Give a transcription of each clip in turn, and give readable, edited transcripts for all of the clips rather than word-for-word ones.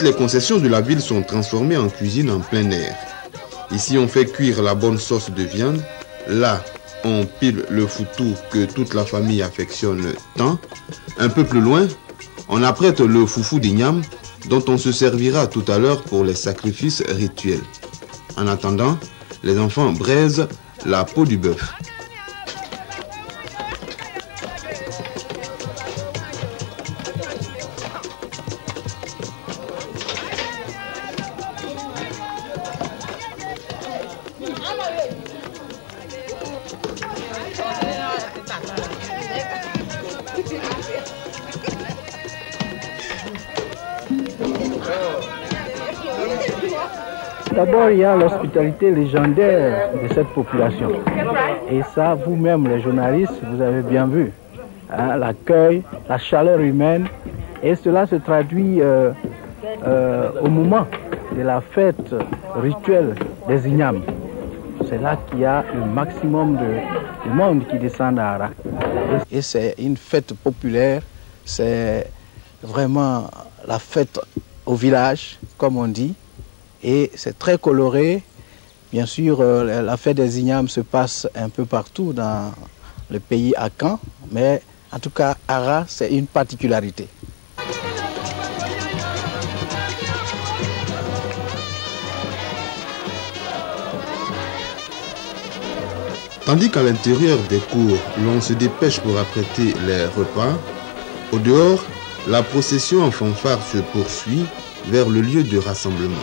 Toutes les concessions de la ville sont transformées en cuisine en plein air. Ici, on fait cuire la bonne sauce de viande. Là, on pile le foutou que toute la famille affectionne tant. Un peu plus loin, on apprête le foufou d'igname dont on se servira tout à l'heure pour les sacrifices rituels. En attendant, les enfants braisent la peau du bœuf. D'abord, il y a l'hospitalité légendaire de cette population. Et ça, vous-même, les journalistes, vous avez bien vu. Hein, l'accueil, la chaleur humaine. Et cela se traduit au moment de la fête rituelle des ignames. C'est là qu'il y a le maximum de monde qui descend à Ara. Et c'est une fête populaire. C'est vraiment la fête au village, comme on dit. Et c'est très coloré. Bien sûr, la fête des ignames se passe un peu partout dans le pays akan, mais en tout cas, Ara, c'est une particularité. Tandis qu'à l'intérieur des cours, l'on se dépêche pour apprêter les repas, au dehors, la procession en fanfare se poursuit vers le lieu de rassemblement.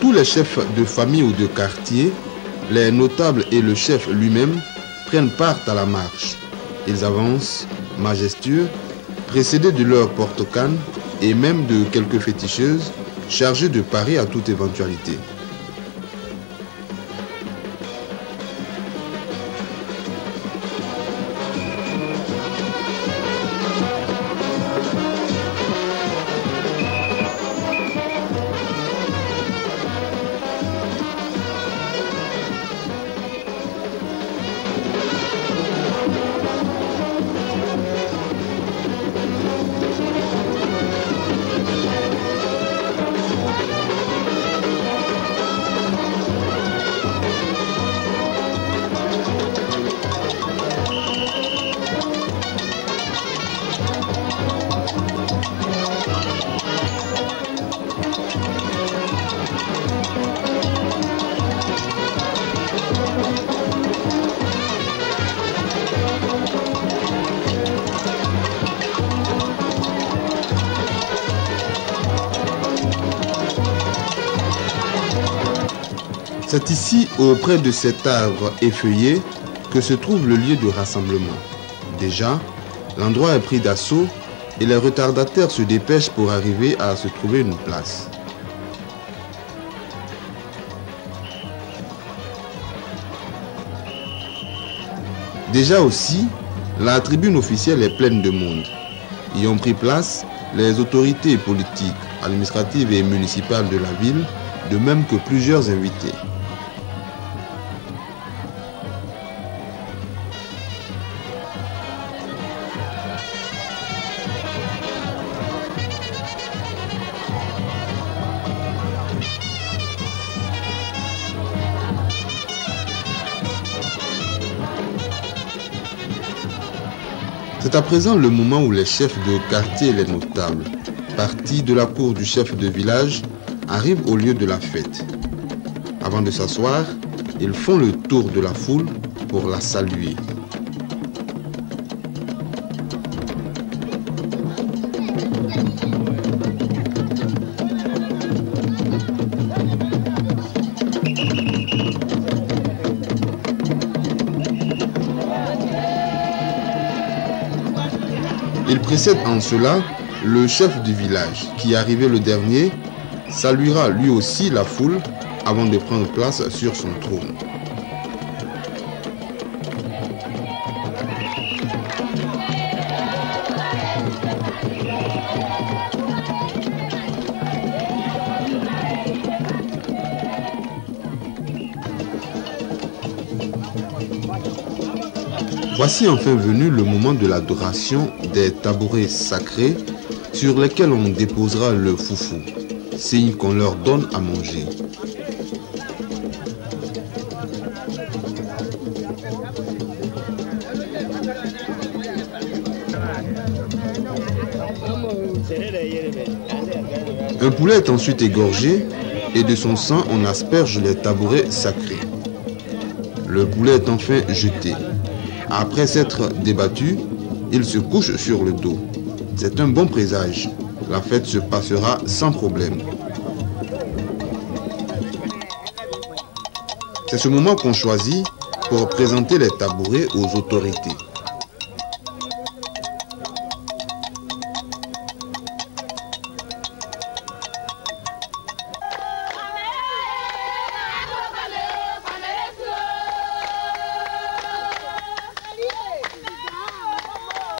Tous les chefs de famille ou de quartier, les notables et le chef lui-même prennent part à la marche. Ils avancent, majestueux, précédés de leurs porte-cannes et même de quelques féticheuses chargées de parer à toute éventualité. C'est ici, auprès de cet arbre effeuillé, que se trouve le lieu de rassemblement. Déjà, l'endroit est pris d'assaut et les retardataires se dépêchent pour arriver à se trouver une place. Déjà aussi, la tribune officielle est pleine de monde. Y ont pris place les autorités politiques, administratives et municipales de la ville, de même que plusieurs invités. C'est à présent le moment où les chefs de quartier et les notables, partis de la cour du chef de village, arrivent au lieu de la fête. Avant de s'asseoir, ils font le tour de la foule pour la saluer. précède en cela le chef du village, qui arrivé le dernier, saluera lui aussi la foule avant de prendre place sur son trône. Voici enfin venu le moment de l'adoration des tabourets sacrés sur lesquels on déposera le foufou, signe qu'on leur donne à manger. Un poulet est ensuite égorgé et de son sang on asperge les tabourets sacrés. Le poulet est enfin jeté. Après s'être débattu, il se couche sur le dos. C'est un bon présage. La fête se passera sans problème. C'est ce moment qu'on choisit pour présenter les tabourets aux autorités.